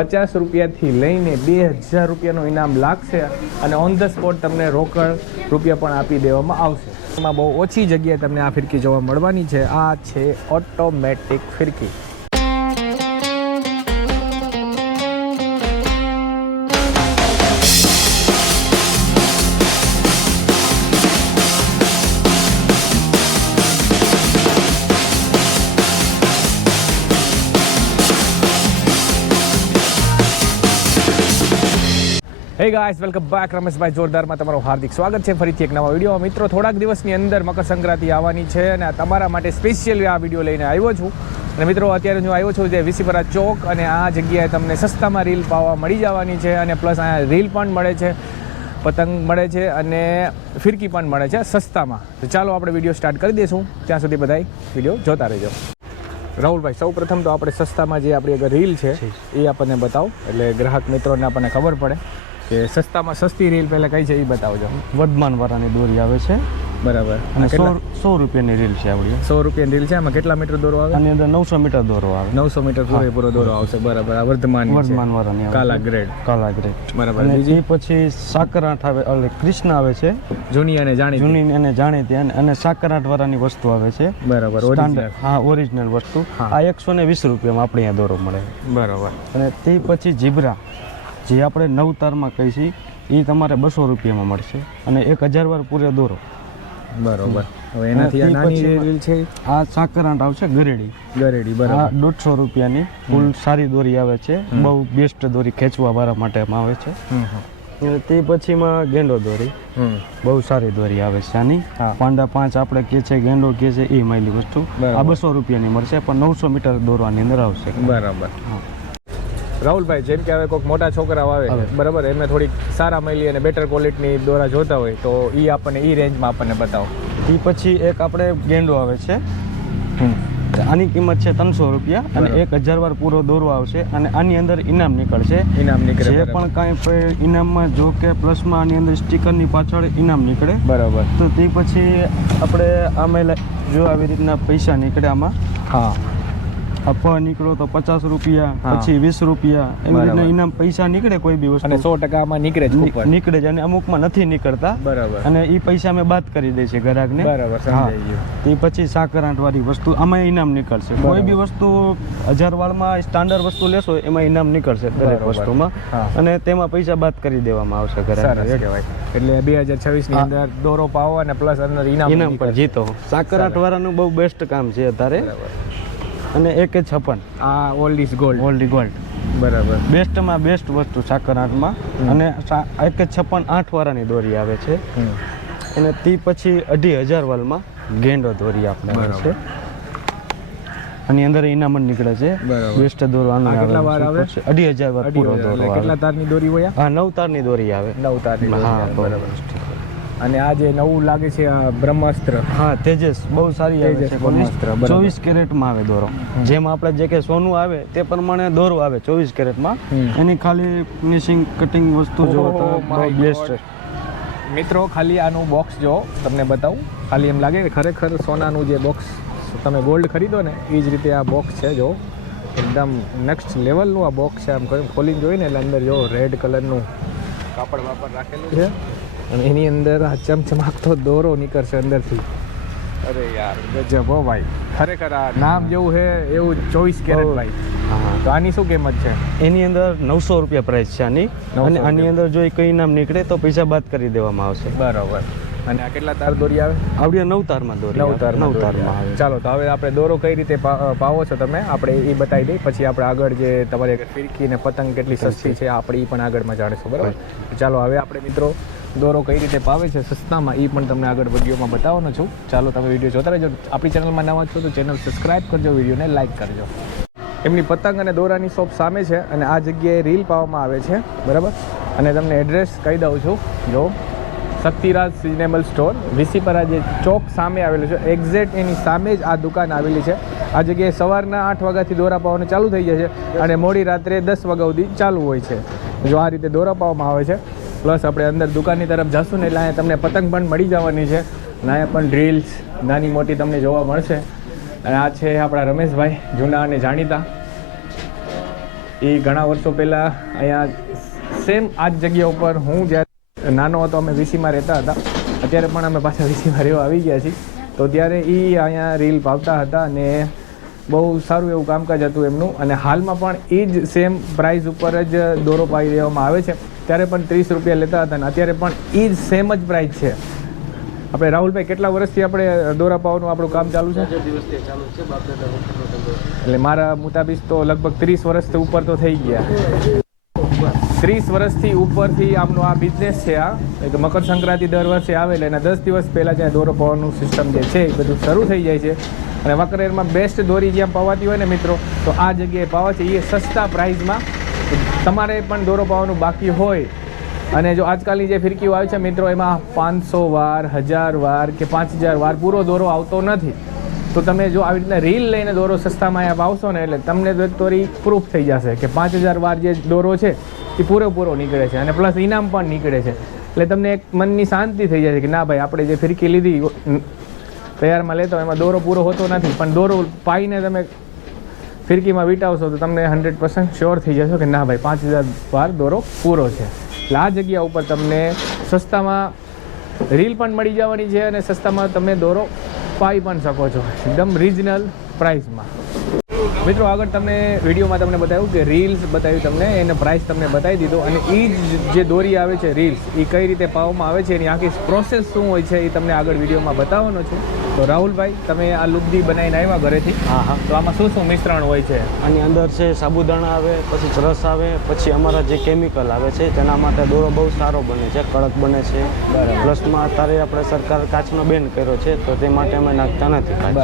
50 રૂપિયાથી લઈને 2000 રૂપિયાનું ઇનામ લાગશે અને ઓન ધ સ્પોટ તમને રોકડ રૂપિયા પણ આપી દેવામાં આવશે. એમાં બહુ ઓછી જગ્યાએ તમને આ ફિરકી જોવા મળવાની છે. આ છે ઓટોમેટિક ફિરકી. Hey guys, welcome back. Rameshbhai જોરદારમાં તમારું હાર્દિક સ્વાગત છે ફરીથી એક નવા વિડીયો. મિત્રો, થોડાક દિવસની અંદર મકર સંક્રાંતિ આવવાની છે અને તમારા માટે સ્પેશિયલ આ વિડીયો લઈને આવ્યો છું. અને મિત્રો, અત્યારે હું આવ્યો છું જે વિસીપરા ચોક અને આ જગ્યાએ તમને સસ્તામાં રીલ પાવા મળી જવાની છે અને પ્લસ અહીંયા રીલ પણ મળે છે, પતંગ મળે છે અને ફિરકી પણ મળે છે સસ્તામાં. તો ચાલો આપણે વિડીયો સ્ટાર્ટ કરી દઈશું. ત્યાં સુધી બધાય વિડીયો જોતા રહેજો. રાહુલભાઈ, સૌ પ્રથમ તો આપણે સસ્તામાં જે આપણી આગળ રીલ છે એ આપણને બતાવો, એટલે ગ્રાહક મિત્રોને આપણને ખબર પડે કે સસ્તામાં સસ્તી રીલ પહેલાં કઈ છે એ બતાવજો. વર્ધમાન વાળાની દોરી આવે છે, બરાબર. અને 100 રૂપિયાની રીલ છે આપણી. 100 રૂપિયાની રીલ છે. આમાં કેટલા મીટર દોરો આવે? આની અંદર 900 મીટર દોરો આવે. 900 મીટર પૂરેપૂરો દોરો આવશે, બરાબર. આ વર્ધમાન વાળાની કાલા ગ્રેડ. બરાબર. બીજી પછી સાકરાંઠ આવે, એટલે કૃષ્ણ આવે છે, જૂની અને જાણીતી. અને જાણીતી, અને સાકરાંઠ વાળાની વસ્તુ આવે છે, બરાબર. ઓરિજિનલ. હા, ઓરિજિનલ વસ્તુ. આ 120 રૂપિયામાં આપણે અહીંયા દોરો મળે, બરાબર. અને તે પછી જીબ્રા, જે આપણે નવતારમાં કહી છીએ, એ તમારે 200 રૂપિયામાં મળશે અને 1000 વાર પૂરે દોરો, બરોબર. હવે એનાથી આ નાની રીલ છે, આ સાકરાંઠ આવશે ગરેડી, બરાબર. આ 150 રૂપિયાની ફૂલ સારી દોરી આવે છે, બહુ બેસ્ટ દોરી ખેંચવા વાળા માટેમાં આવે છે. તે પછીમાં ગેંડો દોરી, બહુ સારી દોરી આવે છે. આની પાંડા 5 આપણે કે છે, ગેંડો કે છે, એ માયલી વસ્તુ. આ 200 રૂપિયાની મળશે, પણ 900 મીટર દોરવાની અંદર આવશે, બરાબર. રાહુલભાઈ, જેમ કે હવે કોઈક મોટા છોકરાઓ આવે, બરાબર, એમને થોડીક સારા મળી અને બેટર ક્વોલિટીની દોરા જોતા હોય તો એ આપણને એ રેન્જમાં આપણને બતાવો. એ પછી એક આપણે ગેંડો આવે છે, આની કિંમત છે 300 રૂપિયા અને 1000 વાર પૂરો દોરો આવશે અને આની અંદર ઇનામ નીકળશે. ઇનામ નીકળે, જે પણ કાંઈ ઇનામમાં, જો કે પ્લસમાં આની અંદર સ્ટીકરની પાછળ ઇનામ નીકળે, બરાબર. તો તે પછી આપણે આમાં જો આવી રીતના પૈસા નીકળે આમાં, હા, અપવા નીકળો તો 50 રૂપિયા, પછી 20 રૂપિયા, એવી રીતના ઇનામ પૈસા નીકળે કોઈ બી વસ્તુ, અને 100% આમાં નીકળે જ, અને અમુકમાં નથી નીકળતા, બરાબર. અને એ પૈસા અમે બાદ કરી દે છે ગ્રાહકને, બરાબર. સમજાઈ ગયું. તે પછી સાકરાંઠ વાળી વસ્તુ, આમાં ઇનામ નીકળશે. કોઈ બી વસ્તુ 1000 વાળમાં સ્ટાન્ડર્ડ વસ્તુ લેશો એમાં ઇનામ નીકળશે દરેક વસ્તુમાં, અને તેમાં પૈસા બાદ કરી દેવામાં આવશે ગ્રાહકને. એટલે 2026 ની અંદર દોરો પાવો અને પ્લસ અંદર ઇનામ પર જીતો. સાકરાંઠ વાળાનું બહુ બેસ્ટ કામ છે અત્યારે. અને 156, આ old is gold. Old is gold, બરાબર. બેસ્ટમાં બેસ્ટ વસ્તુ સાકરાંઠમાં. અને 156 8 વાળાની દોરી આવે છે. અને તે પછી 2500 વાળમાં ગેંડો દોરી આપણે આવે છે. આની અંદર ઇનામ નીકળે છે, બેસ્ટ દોરો. આનો કેટલા વાર આવે? 2500 વાર પૂરો દોરો. કેટલા તારની દોરી હોય? હા, 9 તારની દોરી આવે. 9 તારની, હા, બરાબર. અને આ જે નવું લાગે છે આ બ્રહ્માસ્ત્ર, હા, તેજસ, બહુ સારી આવે છે. 24 કેરેટમાં આવે દોરો. જેમ આપણે જે કે સોનું આવે તે પ્રમાણે દોરો આવે 24 કેરેટમાં. એની ખાલી ફિનિશિંગ કટિંગ વસ્તુ જો તો બહુ બેસ્ટ. મિત્રો, ખાલી આનું બોક્સ જો તમને બતાવું, ખાલી એમ લાગે કે ખરેખર સોનાનું જે બોક્સ તમે ગોલ્ડ ખરીદો ને એ જ રીતે આ બોક્સ છે. જો એકદમ નેક્સ્ટ લેવલનું આ બોક્સ છે. આમ ખોલીને જોઈને એટલે અંદર જો રેડ કલરનું કાપડ વાપર રાખેલું છે અને એની અંદર આ ચમચમાકતો દોરો નીકળશે અંદરથી. અરે યાર, ગજબ હો ભાઈ, ખરેખર આ નામ જેવું છે એવું 24 કેરેટ ભાઈ. હા, તો આની શું કિંમત છે? એની અંદર 900 રૂપિયા પ્રાઇસ છે આની. અને આની અંદર જો કઈ નામ નીકળે તો પૈસા બાદ કરી દેવામાં આવશે, બરાબર. અને આ કેટલા તાર દોરી આવે? આવડી 9 તારમાં દોરી. 9 તારમાં આવે. ચાલો, તો હવે આપણે દોરો કઈ રીતે પાવો છો તમે, આપણે એ બતાવી દઈએ. પછી આપણે આગળ જે તમારી ફિરકી ને પતંગ કેટલી સસ્તી છે આપણે એ પણ આગળમાં જાણીશું, બરાબર. ચાલો, હવે આપણે મિત્રો દોરો કઈ રીતે પાવે છે સસ્તામાં એ પણ તમને આગળ વિડીયોમાં બતાવવાનો છું. ચાલો, તમે વિડીયો જોતા રહેજો. આપણી ચેનલમાં નવા છો તો ચેનલ સબસ્ક્રાઈબ કરજો, વિડીયોને લાઇક કરજો. એમની પતંગ અને દોરાની શોપ સામે છે અને આ જગ્યાએ રીલ પાવામાં આવે છે, બરાબર. અને તમને એડ્રેસ કહી દઉં છું. જો શક્તિરાજ સિઝનેબલ સ્ટોર, વિસીપરા જે ચોક સામે આવેલું છે, એક્ઝેક્ટ એની સામે જ આ દુકાન આવેલી છે. આ જગ્યાએ સવારના 8 વાગ્યાથી દોરા પાવાનું ચાલુ થઈ જાય છે અને મોડી રાત્રે 10 વાગ્યા સુધી ચાલુ હોય છે. જો આ રીતે દોરા પાવામાં આવે છે. પ્લસ આપણે અંદર દુકાનની તરફ જશું ને એટલે અહીંયા તમને પતંગ પણ મળી જવાની છે અને અહીંયા પણ ડ્રીલ્સ નાની મોટી તમને જોવા મળશે. અને આ છે આપણા રમેશભાઈ, જૂના અને જાણીતા. એ ઘણા વર્ષો પહેલાં અહીંયા સેમ આ જ જગ્યા ઉપર હું જ્યારે નાનો હતો અમે વીસીમાં રહેતા હતા, અત્યારે પણ અમે પાછા વીસીમાં રહેવા આવી ગયા છીએ. તો ત્યારે એ અહીંયા રીલ પાવતા હતા અને બહુ સારું એવું કામકાજ હતું એમનું. અને હાલમાં પણ એ જ સેમ પ્રાઇસ ઉપર જ દોરો પાવી દેવામાં આવે છે. ત્યારે પણ 30 રૂપિયા લેતા હતા અને અત્યારે પણ એ જ સેમ જ પ્રાઇસ છે. આપણે રાહુલભાઈ કેટલા વર્ષથી આપણે દોરા પાવાનું આપણું કામ ચાલુ છે? એટલે મારા મુતાબિક તો લગભગ 30 વર્ષથી ઉપર તો થઈ ગયા. 30 વર્ષથી ઉપરથી આમનો આ બિઝનેસ છે. આ એક મકર સંક્રાંતિ દર વર્ષે આવે એટલે એના 10 દિવસ પહેલાં જ્યાં દોરો પાવાનું સિસ્ટમ જે છે એ બધું શરૂ થઈ જાય છે. અને વાંકરેરમાં બેસ્ટ દોરી જ્યાં પવાતી હોય ને મિત્રો, તો આ જગ્યાએ પાવા છે એ સસ્તા પ્રાઇઝમાં. તમારે પણ દોરો પાવાનું બાકી હોય અને જો આજકાલની જે ફિરકીઓ આવે છે મિત્રો, એમાં 500 વાર, 1000 વાર કે 5000 વાર પૂરો દોરો આવતો નથી. તો તમે જો આવી રીતના રીલ લઈને દોરો સસ્તામાં અહીંયા પાવશો ને એટલે તમને દોરી પ્રૂફ થઈ જશે કે 5000 વાર જે દોરો છે એ પૂરેપૂરો નીકળે છે અને પ્લસ ઇનામ પણ નીકળે છે. એટલે તમને એક મનની શાંતિ થઈ જાય છે કે ના ભાઈ, આપણે જે ફિરકી લીધી તૈયારમાં લેતો એમાં દોરો પૂરો હોતો નથી, પણ દોરો પાઈને તમે ફિરકીમાં વીંટાવશો તો તમને 100% શ્યોર થઈ જશો કે ના ભાઈ 5000 વાર દોરો પૂરો છે. એટલે આ જગ્યા ઉપર તમને સસ્તામાં રીલ પણ મળી જવાની છે અને સસ્તામાં તમે દોરો પાઈ પણ શકો છો એકદમ રિઝનલ પ્રાઇસમાં. મિત્રો આગળ તમને વિડીયોમાં તમને બતાવ્યું કે રીલ્સ બતાવી તમને, એને પ્રાઇસ તમને બતાવી દીધો અને એ જ જે દોરી આવે છે રીલ્સ એ કઈ રીતે પાવામાં આવે છે એની આખી પ્રોસેસ શું હોય છે એ તમને આગળ વિડીયોમાં બતાવવાનો છું. તો રાહુલભાઈ, તમે આ લુગદી બનાવીને આવ્યા ઘરેથી? હા. તો આમાં શું શું મિશ્રણ હોય છે? આની અંદર છે સાબુદાણા આવે, પછી રસ આવે, પછી અમારા જે કેમિકલ આવે છે તેના માટે દોરો બહુ સારો બને છે, કડક બને છે. પ્લસમાં અત્યારે આપણે સરકાર કાચનો બેન કર્યો છે તો તે માટે અમે નાખતા નથી કાચ.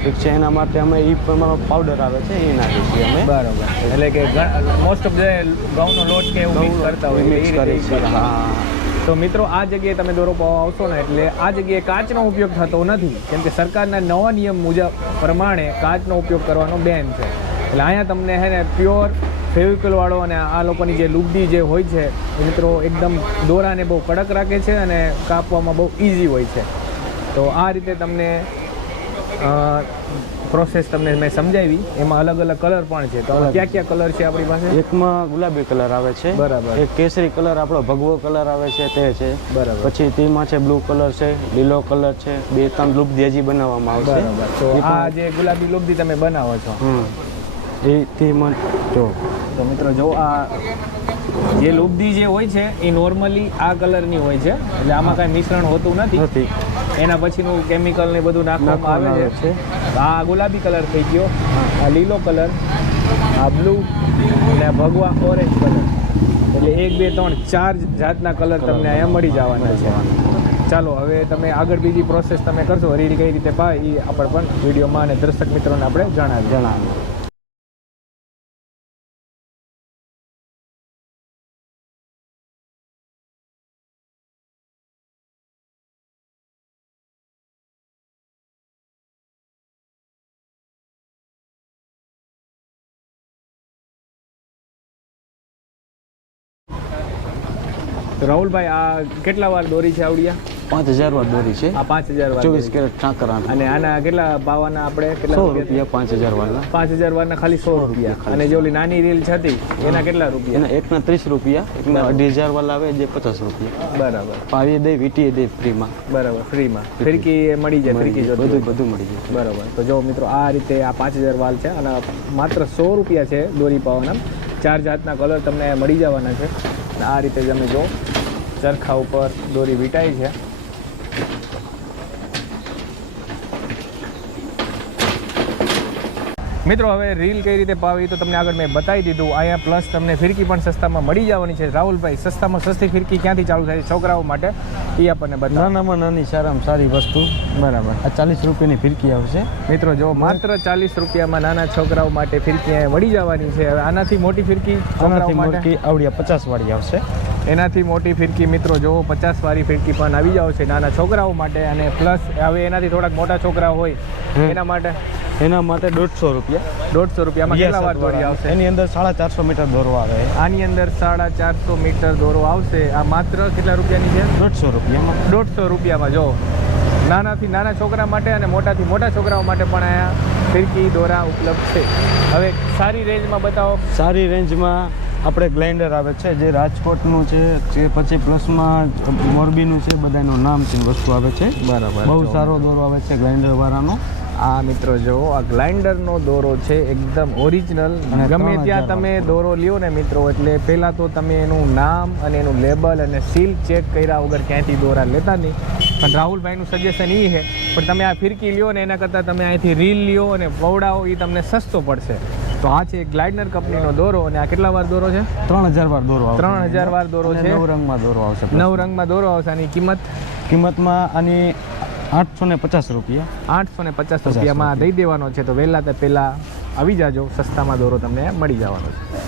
ઠીક છે, એના માટે અમે એ પ્રમાણે પાવડર આવે છે એ નાખીએ છીએ અમે. બરાબર. એટલે કે મોસ્ટ ઓફ જે ઘઉંનો લોટ કે એવું મિક્સ કરતા હોય મિક્સ કરી છે. હા. તો મિત્રો આ જગ્યાએ તમે દોરો પાવા આવશો ને એટલે આ જગ્યાએ કાચનો ઉપયોગ થતો નથી, કેમ કે સરકારના નવા નિયમ મુજબ પ્રમાણે કાચનો ઉપયોગ કરવાનો બેન છે. એટલે અહીંયા તમને હે ને પ્યોર ફેવિકોલવાળો અને આ લોકોની જે લુગદી જે હોય છે એ મિત્રો એકદમ દોરાને બહુ કડક રાખે છે અને કાપવામાં બહુ ઇઝી હોય છે. તો આ રીતે તમને પ્રોસેસ તમને મેં સમજાવી. એમાં અલગ અલગ કલર પણ છે. તો ક્યાં ક્યાં કલર છે આપણી પાસે? એકમાં ગુલાબી કલર આવે છે. બરાબર. એક કેસરી કલર આપણો ભગવો કલર આવે છે તે છે. બરાબર. પછી તેમાં છે બ્લુ કલર છે, લીલો કલર છે, 2-3 લુગદી હજી બનાવવામાં આવશે. બરાબર. તો આ જે ગુલાબી લુગદી તમે બનાવો છો એ તેમાં જો તો મિત્રો જો આ જે લુગદી જે હોય છે એ નોર્મલી આ કલરની હોય છે, એટલે આમાં કાંઈ મિશ્રણ હોતું નથી. એના પછીનું કેમિકલ ને બધું નાખવામાં આવે છે. આ ગુલાબી કલર થઈ ગયો, આ લીલો કલર, આ બ્લુ અને આ ભગવા ઓરેન્જ કલર. એટલે 1 2 3 4 જાતના કલર તમને અહીંયા મળી જવાના છે. ચાલો હવે તમે આગળ બીજી પ્રોસેસ તમે કરશો, રીલ કઈ રીતે પાય એ આપણે પણ વિડીયોમાં અને દર્શક મિત્રોને આપણે જણાવીએ. તો રાહુલભાઈ, આ કેટલા વાર દોરી છે આવડિયા? 5000 વાર દોરી છે. આ 5000 વાર 24 કેરેટ ઠાકર. અને આના કેટલા પાવાના આપણે? કેટલા રૂપિયા? 5000 વારના. 5000 વારના ખાલી 100 રૂપિયા. અને જે ઓલી નાની રીલ હતી એના કેટલા રૂપિયા? એના એકના 30 રૂપિયા, એકના 2500 વાળા આવે જે 50 રૂપિયા. બરાબર. પાવી દે, વીટીએ દે ફ્રીમાં. બરાબર, ફ્રીમાં. ફિરકી મળી જાય, ફિરકી બધું મળી જાય. બરાબર. તો જો મિત્રો આ રીતે આ 5000 વાલ છે અને માત્ર 100 રૂપિયા છે દોરી પાવાના. 4 જાતના કલર તમને મળી જવાના છે. આ રીતે તમે જો ચરખા ઉપર દોરી વીંટાઈ છે. મિત્રો હવે રીલ કઈ રીતે પાવી તો તમને આગળ મેં બતાવી દીધું. અહીંયા પ્લસ તમને ફિરકી પણ સસ્તામાં મળી જવાની છે. રાહુલભાઈ, સસ્તામાં સસ્તી ફિરકી ક્યાંથી ચાલુ થાય છોકરાઓ માટે એ આપણને બતાવો. નાનામાં નાની સારામાં સારી વસ્તુ. બરાબર. આ 40 રૂપિયાની ફિરકી આવશે. મિત્રો જો માત્ર 40 રૂપિયામાં નાના છોકરાઓ માટે ફિરકી અહીંયા મળી જવાની છે. હવે આનાથી મોટી ફિરકી છોકરાઓ માટે આવડિયા 50 વાળી આવશે. એનાથી મોટી ફિરકી મિત્રો જો 50 વાળી ફિરકી પણ આવી જાવ છે નાના છોકરાઓ માટે. અને પ્લસ હવે એનાથી થોડાક મોટા છોકરા હોય એના માટે 150 રૂપિયા. 150 રૂપિયામાં કેટલા વાર દોરી આવશે? એની અંદર 450 મીટર દોરો આવે. આની અંદર 450 મીટર દોરો આવશે. આ માત્ર કેટલા રૂપિયાની છે? 150 રૂપિયામાં. 150 રૂપિયામાં જો નાનાથી નાના છોકરા માટે અને મોટાથી મોટા છોકરાઓ માટે પણ અહીંયા ફિરકી દોરા ઉપલબ્ધ છે. હવે સારી રેન્જમાં બતાવો. સારી રેન્જમાં આપણે ગ્લાઇન્ડર આવે છે જે રાજકોટનું છે, જે પછી પ્લસમાં મોરબીનું છે, બધાનું નામ છે વસ્તુ આવે છે. બરાબર. બહુ સારો દોરો આવે છે ગ્લાઇન્ડર વાળાનો. આ મિત્રો જો આ ગ્લાઇન્ડરનો દોરો છે એકદમ ઓરિજિનલ. ગમે ત્યાં તમે દોરો લ્યો ને મિત્રો, એટલે પહેલાં તો તમે એનું નામ અને એનું લેબલ અને સીલ ચેક કર્યા વગર ક્યાંયથી દોરા લેતા નહીં. પણ રાહુલભાઈનું સજેશન એ છે, પણ તમે આ ફિરકી લ્યો ને એના કરતાં તમે અહીંથી રીલ લ્યો અને પવડાવો એ તમને સસ્તો પડશે. તો આ છે ગ્લાઇડર કંપનીનો દોરો. અને આ કેટલા વાર દોરો છે? 3000 વાર દોરો આવશે. 3000 વાર દોરો છે. 9 રંગમાં દોરો આવશે. 9 રંગમાં દોરો આવશે. આની કિંમતમાં આની 850 રૂપિયા. 850 રૂપિયામાં દઈ દેવાનો છે. તો વહેલા તે પહેલાં આવી જાજો, સસ્તામાં દોરો તમને મળી જવાનો છે.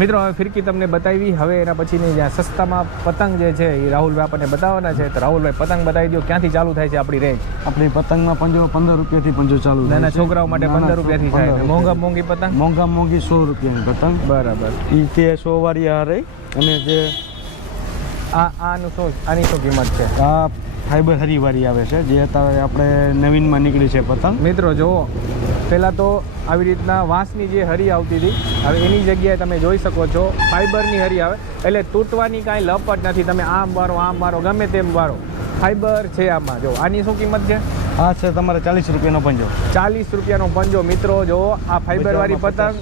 મિત્રો હવે ફિરકી તમને બતાવી. હવે એના પછીની જ્યાં સસ્તામાં પતંગ જે છે એ રાહુલભાઈ આપણને બતાવવાના છે. તો રાહુલભાઈ પતંગ બતાવી દો, ક્યાંથી ચાલુ થાય છે આપણી રેન્જ? આપણી પતંગમાં પંજો 15 રૂપિયાથી પંજો ચાલુ થાય. નાના છોકરાઓ માટે 15 રૂપિયાથી થાય. મોંઘા મોંઘી પતંગ? મોંઘી 100 રૂપિયાની પતંગ. બરાબર. એ તે 100 વાળી આ રહી. અને જે આનું શું, આની શું કિંમત છે? આ ફાઈબર હરીવાળી આવે છે, જે અત્યારે આપણે નવીનમાં નીકળી છે પતંગ. મિત્રો જુઓ, પહેલાં તો આવી રીતના વાંસની જે હરી આવતી હતી, હવે એની જગ્યાએ તમે જોઈ શકો છો ફાઈબરની હરી આવે. એટલે તૂટવાની કાંઈ લપટ નથી. તમે આમ મારો ગમે તેમ મારો, ફાઈબર છે આમાં. જો આની શું કિંમત છે? આ છે તમારે 40 રૂપિયાનો પંજો. 40 રૂપિયાનો પંજો. મિત્રો જો આ ફાઈબરવાળી પતંગ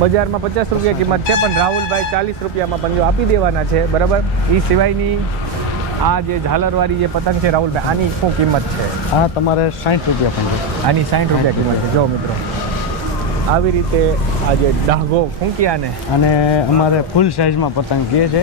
બજારમાં 50 રૂપિયા કિંમત છે, પણ રાહુલભાઈ 40 રૂપિયામાં પંજો આપી દેવાના છે. બરાબર. એ સિવાયની આ જે ઝાલરવાળી જે પતંગ છે રાહુલભાઈ, આની શું કિંમત છે? આ તમારે 60 રૂપિયા પંજો. આની 60 રૂપિયા કિંમત છે. જો મિત્રો આવી રીતે આ જે ડાઘો ફૂંક્યાને, અને અમારે ફૂલ સાઇઝમાં પતંગ કહે છે.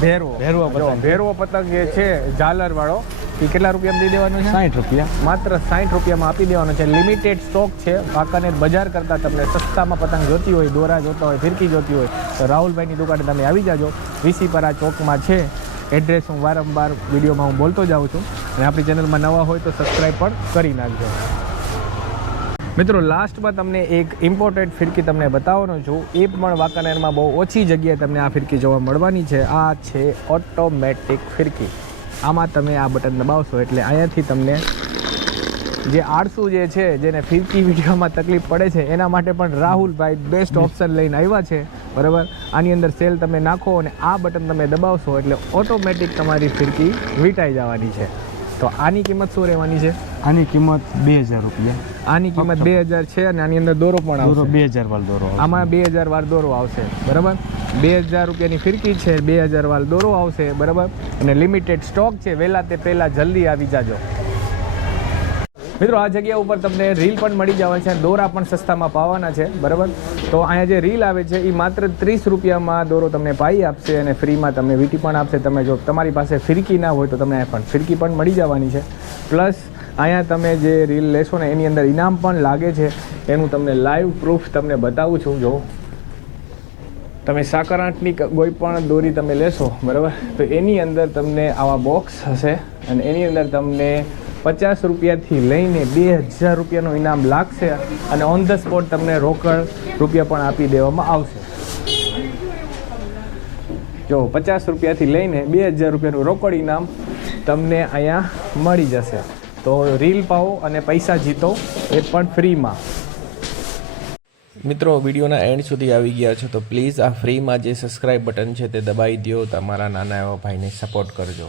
ભેરવો પતંગ જે છે ઝાલરવાળો, એ કેટલા રૂપિયામાં દઈ દેવાનો છે? 60 રૂપિયા. માત્ર 60 રૂપિયામાં આપી દેવાનો છે. લિમિટેડ સ્ટોક છે. વાંકાનેર બજાર કરતાં તમને સસ્તામાં પતંગ જોતી હોય, દોરા જોતા હોય, ફિરકી જોતી હોય તો રાહુલભાઈની દુકાને તમે આવી જાજો. વીસીપરા ચોકમાં છે એડ્રેસ. હું વારંવાર વિડીયોમાં હું બોલતો જાઉં છું. અને આપણી ચેનલમાં નવા હોય તો સબસ્ક્રાઈબ પણ કરી નાખજો. મિત્રો લાસ્ટમાં તમને એક ઇમ્પોર્ટન્ટ ફિરકી તમને બતાવવાનો છું. એ પણ વાંકાનેરમાં બહુ ઓછી જગ્યાએ તમને આ ફિરકી જોવા મળવાની છે. આ છે ઓટોમેટિક ફિરકી. આમાં તમે આ બટન દબાવશો એટલે અહીંયાથી તમને જે આળસુ જે છે, જેને ફિરકી વિડીયોમાં તકલીફ પડે છે, એના માટે પણ રાહુલભાઈ બેસ્ટ ઓપ્શન લઈને આવ્યા છે. બરાબર. આની અંદર સેલ તમે નાખો અને આ બટન તમે દબાવશો એટલે ઓટોમેટિક તમારી ફિરકી વીંટાઈ જવાની છે. તો આની કિંમત શું રહેવાની છે? આની કિંમત 2000 રૂપિયા. આની કિંમત 2000 છે. અને આની અંદર દોરો પણ આવશે. 2000 વાળો દોરો આવશે. આમાં 2000 વાર દોરો આવશે. બરાબર. 2000 રૂપિયાની ફિરકી છે, 2000 વાર દોરો આવશે. બરાબર. અને લિમિટેડ સ્ટોક છે. વહેલા તે પહેલાં જલ્દી આવી જાજો. મિત્રો આ જગ્યા ઉપર તમને રીલ પણ મળી જવા છે. દોરા પણ સસ્તામાં પાવાના છે. બરાબર. તો અહીંયા જે રીલ આવે છે એ માત્ર 30 રૂપિયામાં દોરો તમને પાઈ આપશે અને ફ્રીમાં તમને વીંટી પણ આપશે. તમે જો તમારી પાસે ફિરકી ના હોય તો તમને પણ ફિરકી પણ મળી જવાની છે. પ્લસ અહીંયા તમે જે રીલ લેશો ને એની અંદર ઇનામ પણ લાગે છે. એનું તમને લાઈવ પ્રૂફ તમને બતાવું છું. જો તમે સાકર આંટની કોઈ પણ દોરી તમે લેશો, બરાબર, તો એની અંદર તમને આવા બોક્સ હશે અને એની અંદર તમને 50 રૂપિયાથી લઈને 2000 રૂપિયાનું ઇનામ લાગશે. અને ઓન ધ સ્પોટ તમને રોકડ રૂપિયા પણ આપી દેવામાં આવશે. જો 50 રૂપિયાથી લઈને 2000 રૂપિયાનું રોકડ ઇનામ તમને અહીંયા મળી જશે. તો રીલ પાવો અને પૈસા જીતો, એ પણ ફ્રીમાં. મિત્રો વિડીયોના એન્ડ સુધી આવી ગયા છો તો પ્લીઝ આ ફ્રીમાં જે સબસ્ક્રાઇબ બટન છે તે દબાવી દો. તમારા નાના એવા ભાઈને સપોર્ટ કરજો.